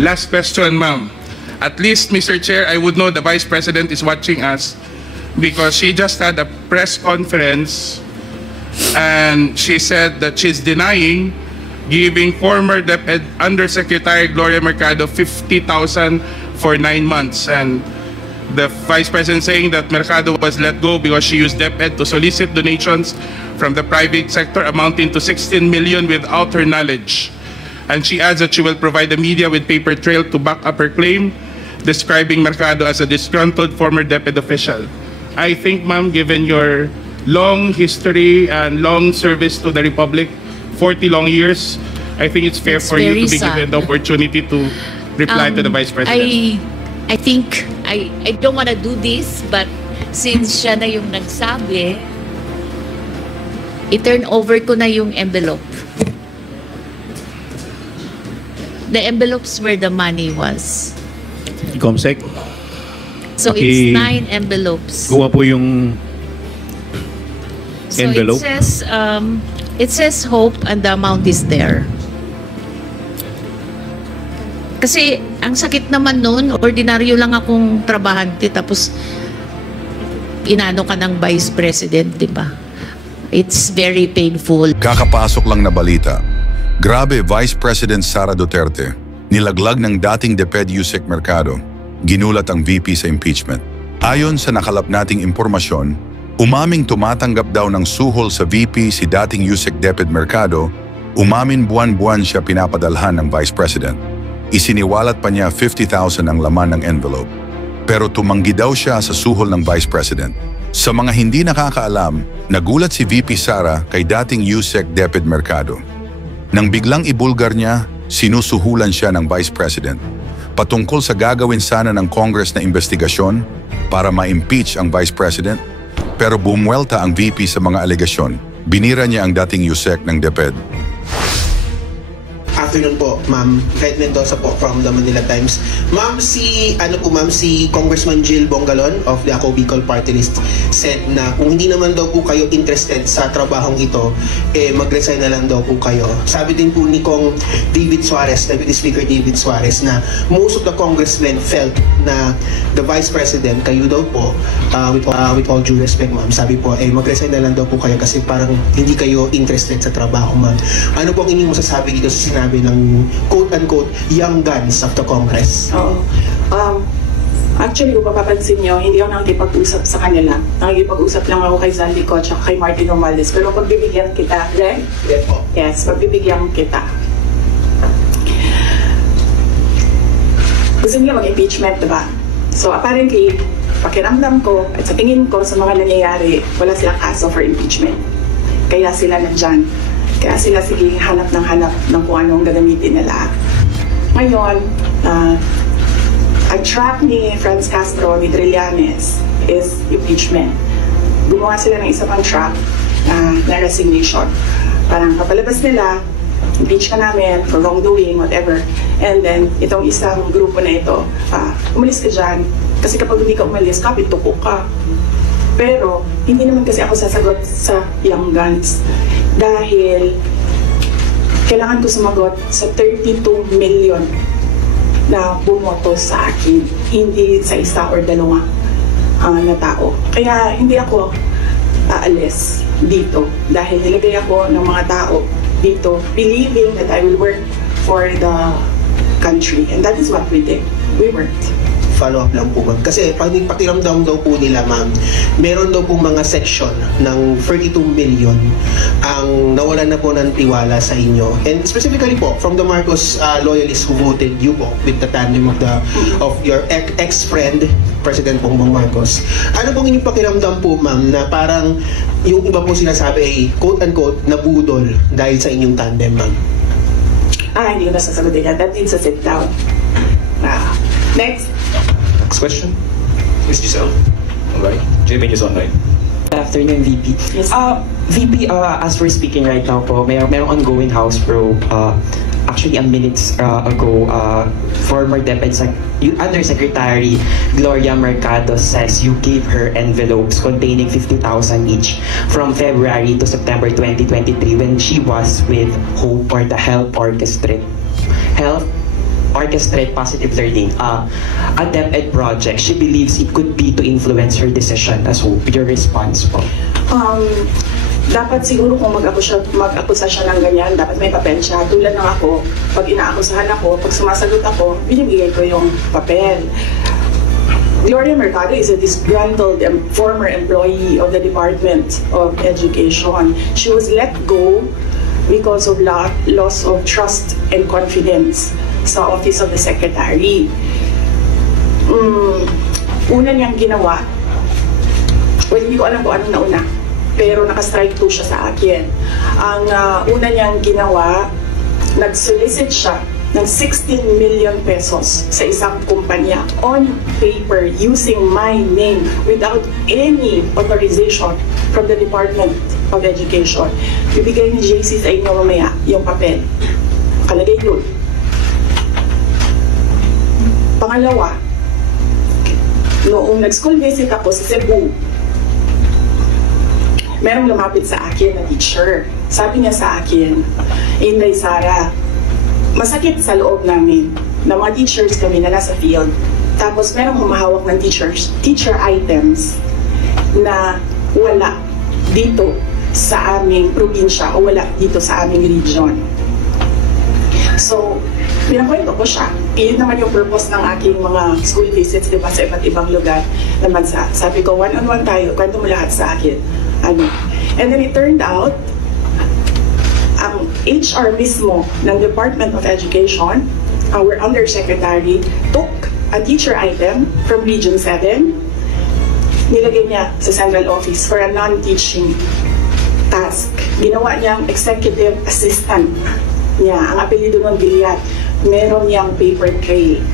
Last question, ma'am. At least, Mr. Chair, I would know the Vice President is watching us because she just had a press conference and she said that she's denying giving former DepEd Undersecretary Gloria Mercado 50,000 for 9 months. And the Vice President saying that Mercado was let go because she used DepEd to solicit donations from the private sector amounting to 16 million without her knowledge. And she adds that she will provide the media with paper trail to back up her claim, describing Mercado as a disgruntled former DepEd official. I think, ma'am, given your long history and long service to the Republic, 40 long years, I think it's fair for you to be given the opportunity to reply to the Vice President. I think, I don't want to do this, but since siya na yung nagsabi, i-turn over ko na yung envelope. The envelopes where the money was. Comsec? So it's 9 envelopes. Kuha po yung envelope. So it says hope and the amount is there. Kasi ang sakit naman noon, ordinaryo lang akong trabahante tapos inano ka ng Vice President, di ba? It's very painful. Kakapasok lang na balita. Grabe, Vice President Sara Duterte, nilaglag ng dating DepEd Yusek Mercado. Ginulat ang VP sa impeachment. Ayon sa nakalap nating impormasyon, umaming tumatanggap daw ng suhol sa VP si dating Yusek DepEd Mercado, umamin buwan-buwan siya pinapadalhan ng Vice President. Isiniwalat pa niya 50,000 ang laman ng envelope. Pero tumanggi daw siya sa suhol ng Vice President. Sa mga hindi nakakaalam, nagulat si VP Sara kay dating Yusek DepEd Mercado. Nang biglang ibulgar niya, sinusuhulan siya ng Vice President patungkol sa gagawin sana ng Congress na investigasyon para ma-impeach ang Vice President, pero bumuelta ang VP sa mga alegasyon. Binira niya ang dating Yusek ng DepEd. Afternoon po, Ma'am. Fred Mendoza po from the Manila Times. Ma'am, si Congressman Jill Bongalon of the Ako Bicol Party List said na kung hindi naman daw po kayo interested sa trabahong ito, mag-resign na lang daw po kayo. Sabi din po ni Kong David Suarez, Deputy Speaker David Suarez, na most of the congressmen felt na the Vice President, kayo daw po, with all due respect, ma'am, sabi po, mag-resign na lang daw po kayo kasi parang hindi kayo interested sa trabaho, ma'am. Ano po ang inyong masasabi dito sa sinabi ng quote-unquote young guns of the Congress? Oo. Actually, kung papapansin nyo, hindi ako nakikipag-usap sa kanila. Nakikipag-usap lang ako kay Zaldico at kay Martin Romualdez. Pero pagbibigyan kita, right? Yes po. Yes, pagbibigyan kita. Gusto nila mag-impeachment, diba? So apparently, pakiramdam ko at sa tingin ko sa mga nangyayari, wala silang kaso for impeachment. Kaya sila nandyan. Kaya sila sige hanap ng kung anong gagamitin nila. Ngayon, ang track ni Franz Castro, ni Trillanes, is impeachment. Gumawa sila ng isa pang track na resignation. Parang kapalabas nila, impeach ka namin for wrongdoing, whatever. And then, itong isang grupo na ito, umalis ka dyan. Kasi kapag hindi ka umalis, kapit-tuko ka. Pero, hindi naman kasi ako sasagot sa young guns. Dahil, kailangan ko sumagot sa 32 million na bumoto sa akin, hindi sa isa or dalawa na tao. Kaya hindi ako aalis dito dahil nilagay ako ng mga tao dito believing that I will work for the country, and that is what we did. We worked. Follow-up lang po, ma'am. Kasi pakiramdam daw po nila, ma'am, meron daw po mga section ng 32 million ang nawalan na po ng tiwala sa inyo. And specifically po, from the Marcos loyalists who voted you po with the tandem of your ex-friend, President Bongbong Marcos. Ano pong inyong pakiramdam po, ma'am, na parang yung iba po sinasabi ay quote-unquote nabudol dahil sa inyong tandem, ma'am? Hindi ko na sasagutin yan. That needs a sit down. Next. Next question. Ms. Giselle. Alright. JB News Online. Good afternoon, VP. Yes. VP, as we're speaking right now po, mayroong ongoing House probe. Actually, minutes ago, former DepEd Undersecretary Gloria Mercado says you gave her envelopes containing 50,000 each from February to September 2023 when she was with Hope or the Health orchestrate positive learning, a DepEd project, she believes it could be to influence her decision as well. Your response po? Dapat siguro kung mag-akusa siya ng ganyan, dapat may papel siya. Tulad ng ako, pag inaakusahan ako, pag sumasagot ako, binibigay ko yung papel. Gloria Mercado is a disgruntled former employee of the Department of Education. She was let go because of loss of trust and confidence sa Office of the Secretary. Una niyang ginawa, well, hindi ko alam kung anong nauna, pero naka-strike 2 siya sa akin. Ang una niyang ginawa, nag-solicit siya ng 16 million pesos sa isang kumpanya on paper using my name without any authorization from the Department of Education. Bibigay ni JC sa inyo mamaya yung papel. Kalagay doon. Pangalawa, noong nag-school visit ako sa Cebu, merong lumapit sa akin na teacher. Sabi niya sa akin, Inday Sara, masakit sa loob namin na mga teachers kami na nasa field. Tapos merong humahawak ng teacher items na wala dito sa aming probinsya o wala dito sa aming region. So, pinakwento ko siya. Yun naman yung purpose ng aking mga school visits, di ba, sa iba't ibang lugar na bansa. Sabi ko, one-on-one tayo, kwento mo lahat sa akin. And then it turned out, ang HR mismo ng Department of Education, our Undersecretary, took a teacher item from Region 7, nilagay niya sa central office for a non-teaching task. Ginawa niyang executive assistant niya. Ang apelido ng Villar, meron niyang paper trail.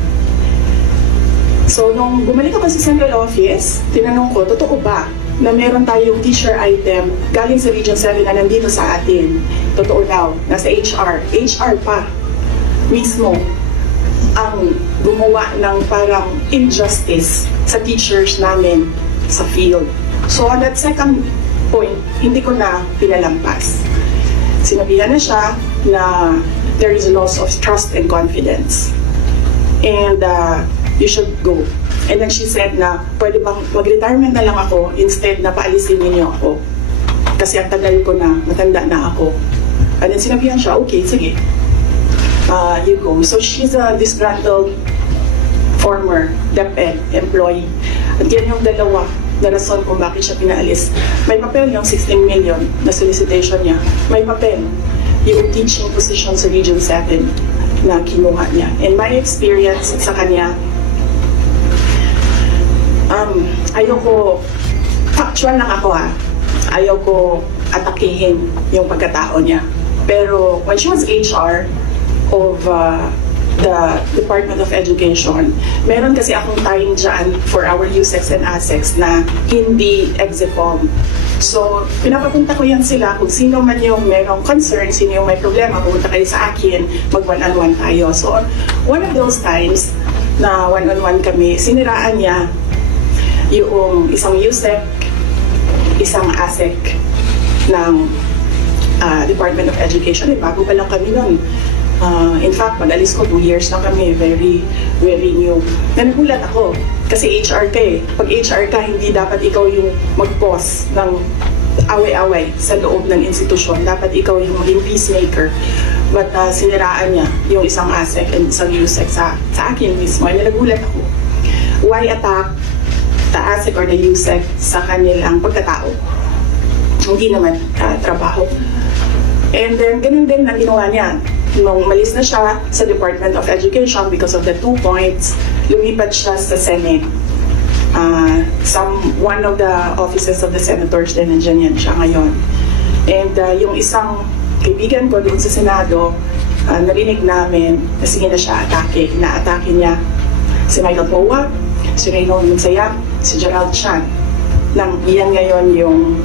So, nung bumalik ako sa central office, tinanong ko, totoo ba na meron tayong teacher item galing sa Region 7 na nandito sa atin? Totoo daw, nasa HR. HR pa mismo ang gumawa ng parang injustice sa teachers namin sa field. So, on that second point, hindi ko na pinalampas. Sinabihan na siya na there is a loss of trust and confidence. And you should go. And then she said na, pwede bang mag-retirement na lang ako instead na paalisin niyo ako. Kasi ang tagal ko na, matanda na ako. And then sinabihan siya, okay, sige. You go. So she's a disgruntled former DepEd employee. At yan yung dalawa na rason kung bakit siya pinaalis. May papel yung 16 million na solicitation niya. May papel yung teaching position sa Region 7 na kinuha niya. In my experience sa kanya, ayoko, factual lang ako ayoko atakihin yung pagkatao niya. Pero when she was HR of the Department of Education, meron kasi akong time dyan for our USEX and ASEX na hindi execom. So, pinapapunta ko yan sila kung sino man yung merong concern, sino yung may problema, pumunta kayo sa akin, mag-one-on-one tayo. So, one of those times na one-on-one kami, siniraan niya yung isang USEC, isang ASEC ng Department of Education. Bago pa lang kami nun. In fact, pag-alis ko, 2 years na kami, very, very new. Nagulat ako, kasi HR ka eh. Pag HR ka, hindi dapat ikaw yung mag-pause ng away-away sa loob ng institusyon. Dapat ikaw yung maging peacemaker. But siniraan niya yung isang ASEC and isang USEC sa akin mismo. And nagulat ako. Why attack the ASEC or the USEC sa kanilang pagkatao? Hindi naman trabaho. And then, ganun din ang ginawa niya. Nung malis na siya sa Department of Education because of the 2 points, lumipat siya sa Senate. One of the offices of the senators din, nandiyan yan siya ngayon. And yung isang kaibigan ko doon sa Senado, narinig namin na sige na siya atake. Inaatake niya si Michael Powa, si Reynold Magsayap, si Gerald Chan. Iyan ngayon yung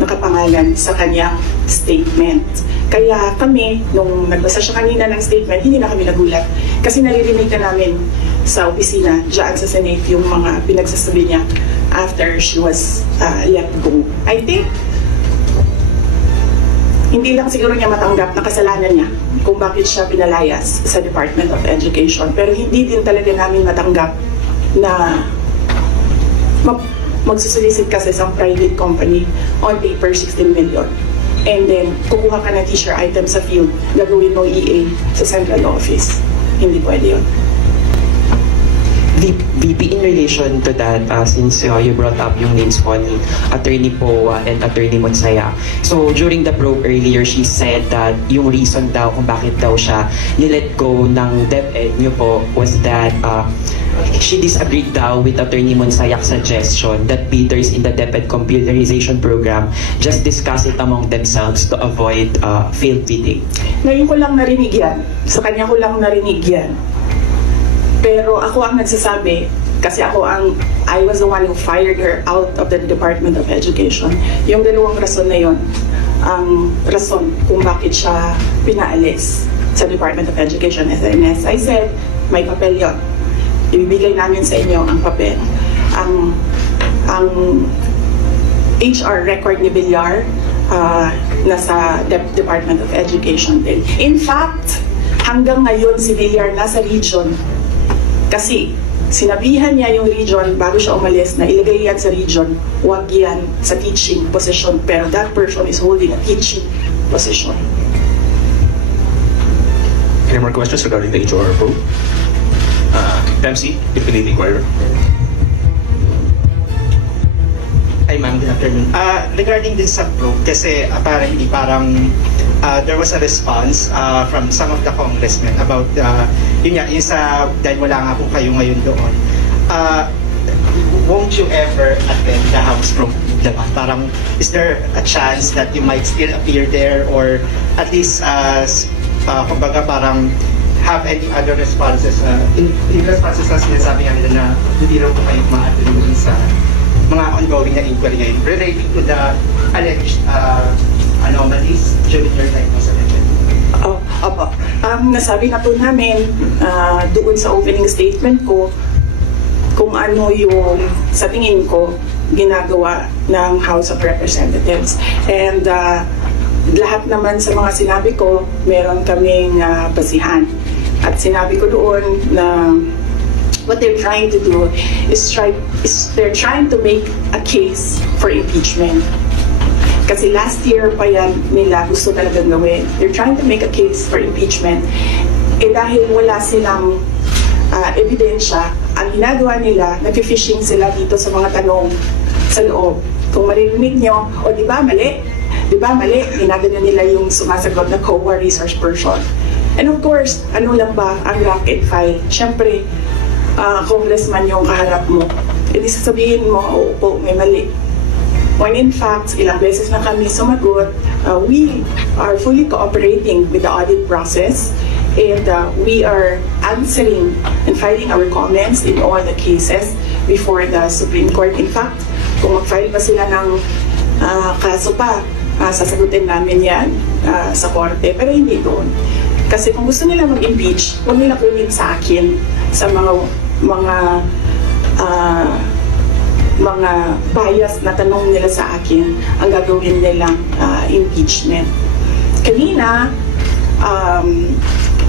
nakapangalan sa kanyang statement. Kaya kami, nung nagbasa siya kanina ng statement, hindi na kami nagulat. Kasi naririnig na namin sa opisina, dyan sa Senate, yung mga pinagsasabi niya after she was let go. I think hindi lang siguro niya matanggap na kasalanan niya kung bakit siya pinalayas sa Department of Education. Pero hindi din talaga namin matanggap na magsusolicit ka sa isang private company on paper 16 million. And then, kukuha ka ng teacher item sa field, gagawin mo EA sa central office. Hindi pwede yun. VP, in relation to that, since you brought up yung names po ni Attorney Poa and Attorney Monsaya. So, during the probe earlier, she said that yung reason daw kung bakit daw siya nilet go ng DepEd nyo po was that she disagreed daw with Attorney Monsaya's suggestion that bidders in the DepEd computerization program just discuss it among themselves to avoid failed bidding. Ngayon ko lang narinig yan. Sa kanya ko lang narinig yan. Pero ako ang nagsasabi, kasi I was the one who fired her out of the Department of Education. Yung dalawang rason na yon, ang rason kung bakit siya pinaalis sa Department of Education. As I said, may papel yon. Ibibigay namin sa inyo ang papel. Ang HR record ni Villar, nasa Department of Education din. In fact, hanggang ngayon si Villar nasa region. Kasi sinabihan niya yung region bago siya umalis na ilagay yan sa region, huwag yan sa teaching position. Pero that person is holding a teaching position. Any more questions regarding the HR probe? MC, Deputy Inquirer. Hi ma'am, good afternoon. Regarding this probe, kasi apparently parang there was a response from some of the congressmen about yun nga, yung sa, dahil wala nga po kayo ngayon doon, won't you ever attend the House probe? Diba? Parang, is there a chance that you might still appear there or at least kumbaga parang have any other responses in responses na sinasabi nga nila na hindi raw po kayo ma-attend dun sa mga ongoing na inquiry ngayon relating to the alleged anomalies during your time sa DepEd? Opo. Nasabi na po namin doon sa opening statement ko kung ano yung sa tingin ko ginagawa ng House of Representatives. And lahat naman sa mga sinabi ko, meron kaming basihan. At sinabi ko doon na what they're trying to do is they're trying to make a case for impeachment. Kasi last year pa yan nila gusto talagang gawin. They're trying to make a case for impeachment. Eh dahil wala silang ebidensya, ang ginagawa nila, nag-fishing sila dito sa mga tanong sa loob. Kung marinig nyo, o di ba mali? Di ba mali? Ginagano nila yung sumasagot na COA resource person. And of course, ano lang ba ang rank and file? Siyempre, congressman yung kaharap mo. E di sasabihin mo, opo, may mali. When in fact, ilang beses na kami sumagot, we are fully cooperating with the audit process and we are answering and filing our comments in all the cases before the Supreme Court. In fact, kung mag-file pa sila ng kaso pa, sasagutin namin yan sa korte, pero hindi doon. Kasi kung gusto nila mag-impeach, huwag nila kunin sa akin sa mga bias na tanong nila sa akin ang gagawin nilang impeachment. Kanina,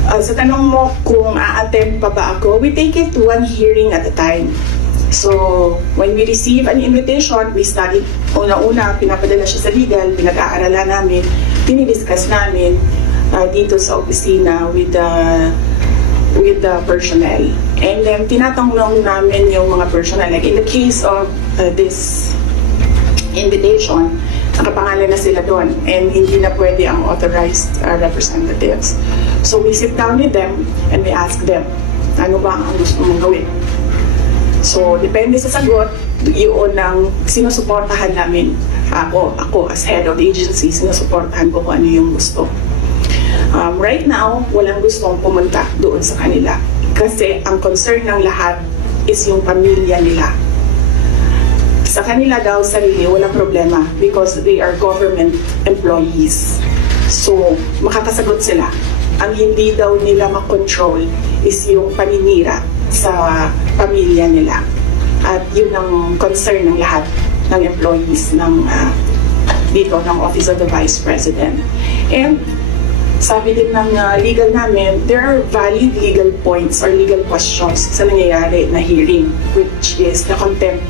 sa tanong mo kung a-attend pa ba ako, we take it one hearing at a time. So, when we receive an invitation, we study. Una-una, pinapadala siya sa legal, pinag-aaralan namin, dinidiscuss namin dito sa opisina with the personnel. And then, tinatanong namin yung mga personnel. Like in the case of this invitation, nakapangalan na sila doon and hindi na pwede ang authorized representatives. So, we sit down with them and we ask them, ano ba ang gusto mong gawin? So, depende sa sagot, yun ang sinusuportahan namin. Ako as head of the agency, sinusuportahan ko kung ano yung gusto. Right now, walang gustong pumunta doon sa kanila. Kasi ang concern ng lahat is yung pamilya nila. Sa kanila daw, sarili, walang problema because they are government employees. So, makakasagot sila. Ang hindi daw nila makontrol is yung paninira sa pamilya nila. At yun ang concern ng lahat ng employees ng dito ng Office of the Vice President. And sabi din ng legal namin, there are valid legal points or legal questions sa nangyayari na hearing, which is the contempt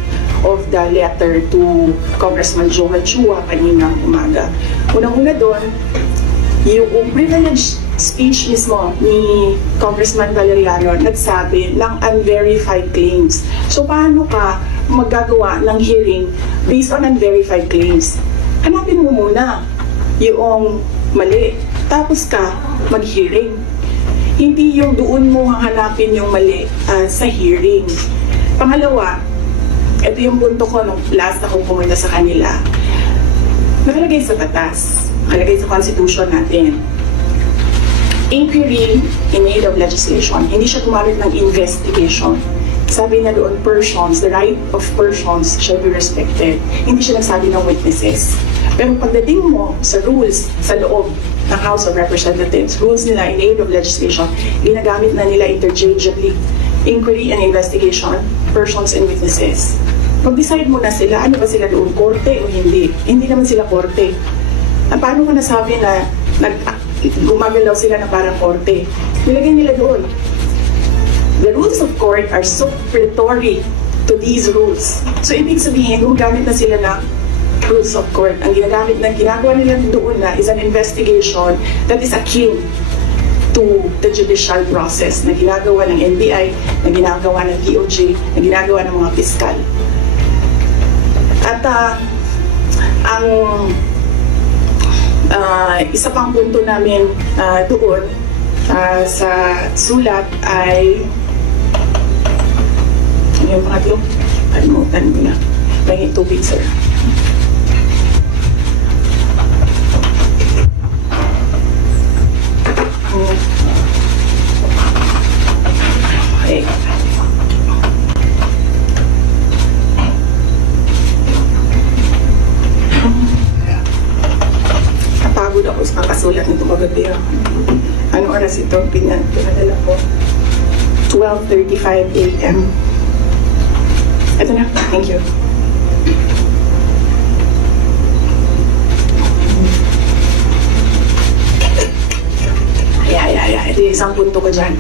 of the letter to Congressman Joel Chua kaninang umaga. Unang-una doon, yung privilege speech mismo ni Congressman Valeriano nagsabi ng unverified claims. So paano ka magagawa ng hearing based on unverified claims? Hanapin mo muna yung mali, tapos ka mag-hearing. Hindi yung doon mo hahanapin yung mali sa hearing. Pangalawa, ito yung punto ko nung last akong pumunta sa kanila. Nakalagay sa batas, nakalagay sa constitution natin. Inquiry in aid of legislation. Hindi siya gumamit ng investigation. Sabi na doon, persons, the right of persons shall be respected. Hindi siya nagsabi ng witnesses. Pero pagdating mo sa rules sa loob ng House of Representatives, rules nila in aid of legislation, ginagamit na nila interchangeably. Inquiry and investigation, persons and witnesses. Mag-decide mo na sila, ano ba sila doon, korte o hindi? Hindi naman sila korte. Paano ko nasabi na gumagalaw sila na parang korte? Nilagay nila doon. The rules of court are superior to these rules. So, ibig sabihin, gumagamit na sila ng rules of court. Ang ginagawa nila doon na is an investigation that is akin to the judicial process na ginagawa ng NBI, na ginagawa ng DOJ, na ginagawa ng mga piskal. At ang isa pang punto namin doon sa sulat ay yung mga ito, kalimutan mo na. Pahingin tubig, sir. Okay. Napagod ako sa kakasulat nito kagabi. Ano oras ito? Pinadala ko. 12:35 a.m. Ito na. Thank you. Ito yung isang punto ko dyan.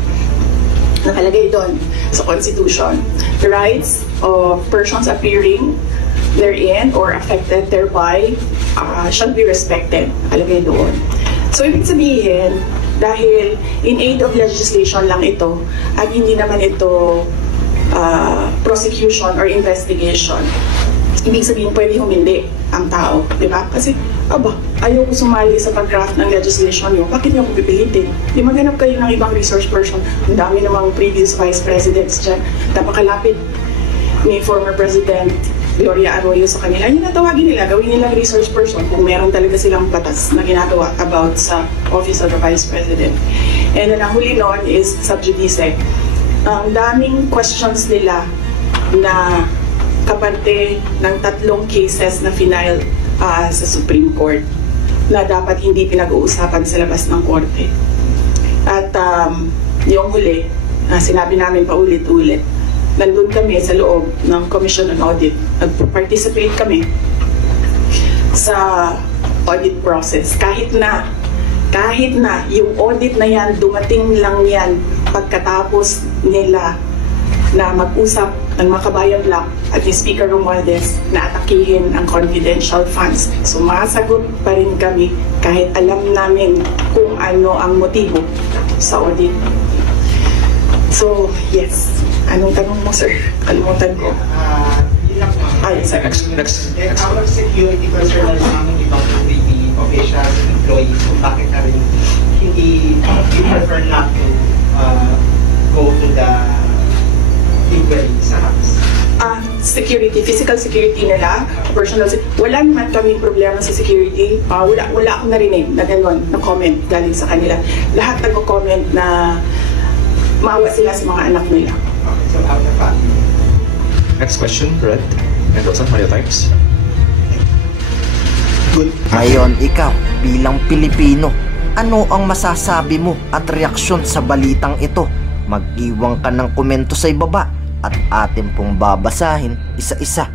Nakalagay doon sa Constitution. The rights of persons appearing therein or affected thereby shall be respected. Nakalagay doon. So, ibig sabihin, dahil in aid of legislation lang ito at hindi naman ito prosecution or investigation, ibig sabihin pwede humindi ang tao, di ba? Kasi, ayaw ko sumali sa pag-draft ng legislation nyo, bakit nyo ako pipilitin? Di maghanap kayo ng ibang resource person. Ang dami namang previous vice presidents dyan. Napakalapit ni former President Gloria Arroyo sa kanila. Yung natawagin nila, gawin nilang resource person kung meron talaga silang batas na ginagawa about sa Office of the Vice President. And ang huli noon is sub judice. Ang daming questions nila na kapante ng 3 cases na final sa Supreme Court na dapat hindi pinag-uusapan sa labas ng korte. At yung huli, sinabi namin paulit-ulit, nandun kami sa loob ng Commission on Audit. Nag-participate kami sa audit process. Kahit na yung audit na yan, dumating lang yan pagkatapos nila na mag-usap ng Makabayan Black at ni Speaker Romualdez na atakihin ang confidential funds. Sumasagot pa rin kami kahit alam namin kung ano ang motibo sa audit. So, yes. Anong tanong mo, sir? Kalimutan ko. Yes, sir. Next. Our security personnel namin ibang OVP officials, employees, kung bakit na rin hindi you prefer not to go to the inquiry sa House? Security, physical security nila, personal wala naman kaming problema sa security. Wala akong narinig na gano'n, na comment galing sa kanila. Lahat nag-comment na maawa sila sa mga anak nila. Okay, so out of fact. Next question, Red. And Rosa, Mario Times. Ngayon, ikaw, bilang Pilipino, ano ang masasabi mo at reaksyon sa balitang ito? Mag-iwan ka ng komento sa ibaba at atin pong babasahin isa-isa.